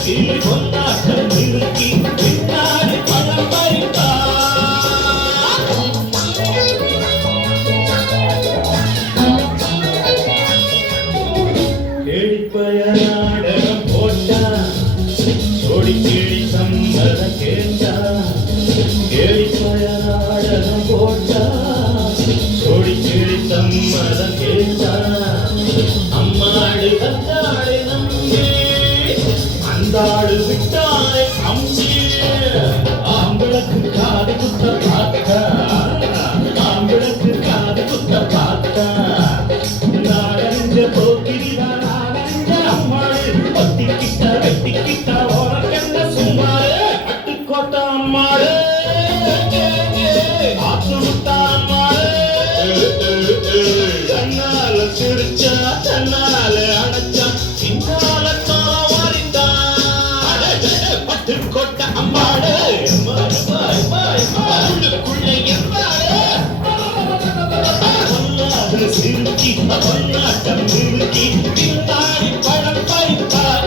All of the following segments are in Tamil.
இறக்கி கொண்டாட்டம் நிறுத்தி பின்னாடி பழம் பறிப்பா கேள்விப்பய நாடகம் போட்டா ஓடி கேடி சம்மதம் கேட்டா கேள்விப்பய நாடகம் போட்டா ஓடி கேடி சம்மதம் கேட்டா அம்மாடு வந்தாடு நம்பி அந்தாடு விட்டாளே அம்பி ஆம்பளுக்கு காது குத்த பார்த்தா ஆம்பளுக்கு காது குத்த பார்த்தா நாடறிஞ்ச போக்கிரிதான் நாடறிஞ்ச அம்மாடு ஒத்திக்கிட்ட வெட்டிக்கிட்ட ஓரக்கென்ன சும்மாடு அட்டுக்கோட்ட அம்மாடு ஆத்து விட்ட அம்மாடு தன்னால சிரிச்சா தன்னால அடைச்சா பின்னால பட்டுக்கோட்ட அம்மாடு உள்ளுக்குள்ள எம்மாடு சிறுக்கி கொண்டாட்டம் நிறுத்தி பின்னாடி பழம் பறிப்பார்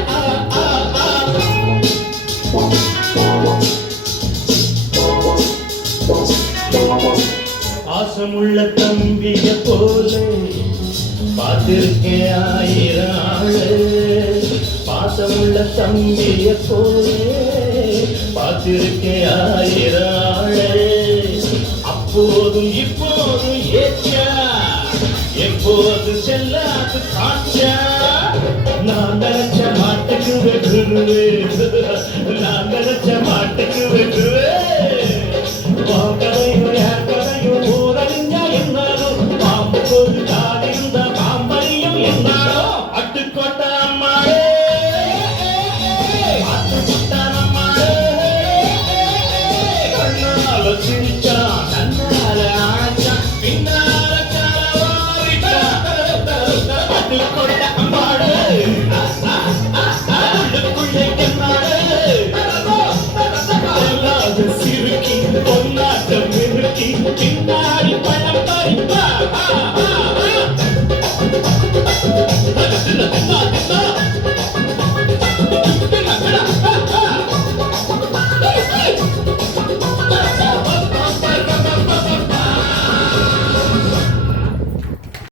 பாசமுள்ள தம்பிய போல பார்த்திருக்கேன் ஆயிரம் ஆளு பாசமுள்ள தம்பிய போல பார்த்திருக்கேன் ஆயிரம் ஆளு அப்போதும் இப்போதும் ஏச்சா எப்போது செல்லாது காட்சா நான் நினைச்ச மாட்டுக்கு வெற்றுவே நான் நினைச்ச மாட்டுக்கு வெற்றுவே கதையும் யார் கதையும் ஊரறிஞ்சா என்னாலும் பாம்பு ஒரு காலிருந்த பாம்பையும் என்னாலும் அட்டுக்கோட்ட அம்மாளே அட்டுக்கோட்ட அம்மாளே கண்ணால சிரிச்சா